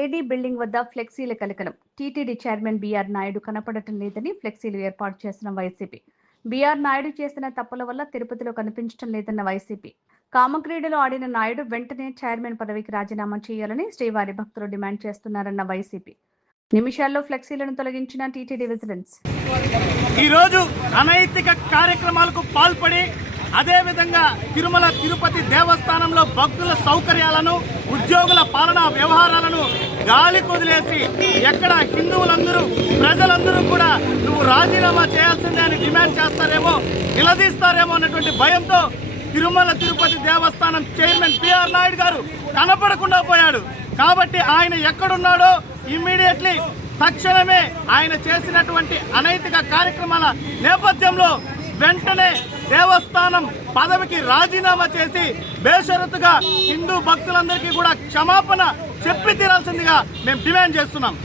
ఏడీ building వద్ద ఫ్లెక్సీల కలకలం. TTD chairman BR Naidu కనపడటం లేదని ఫ్లెక్సీలు ఏర్పాటు చేసిన వైసీపీ. బీఆర్ నాయుడు చేసిన తప్పుల వల్ల తిరుపతిలో కనిపించడం లేదన్న వైసీపీ. కామక్రీడలో ఆడిన నాయుడు వెంటనే చైర్మన్ పదవికి రాజీనామా చేయాలని శ్రీవారి భక్తులు డిమాండ్ చేస్తున్నారన్న వైసీపీ. నిమిషాల్లో ఫ్లెక్సీలను తొలగించిన టీటీడీ విజిలెన్స్. ఈరోజు అనైతిక కార్యక్రమాలకు పాల్పడి అదేవిధంగా తిరుమల తిరుపతి దేవస్థానంలో భక్తుల సౌకర్యాలను, ఉద్యోగుల పాలనా వ్యవహారాలను గాలి కొదిలేసి ఎక్కడ హిందువులందరూ ప్రజలందరూ కూడా నువ్వు రాజీనామా చేయాల్సిందే అని డిమాండ్ చేస్తారేమో, నిలదీస్తారేమో అన్నటువంటి భయంతో తిరుమల తిరుపతి దేవస్థానం చైర్మన్ బీఆర్ నాయుడు గారు కనపడకుండా పోయాడు. కాబట్టి ఆయన ఎక్కడున్నాడో ఇమ్మీడియట్లీ తక్షణమే ఆయన చేసినటువంటి అనైతిక కార్యక్రమాల నేపథ్యంలో వెంటనే దేవస్థానం పదవికి రాజీనామా చేసి బేషరతుగా హిందూ భక్తులందరికీ కూడా క్షమాపణ చెప్పి తీరాల్సిందిగా మేము డిమాండ్ చేస్తున్నాం.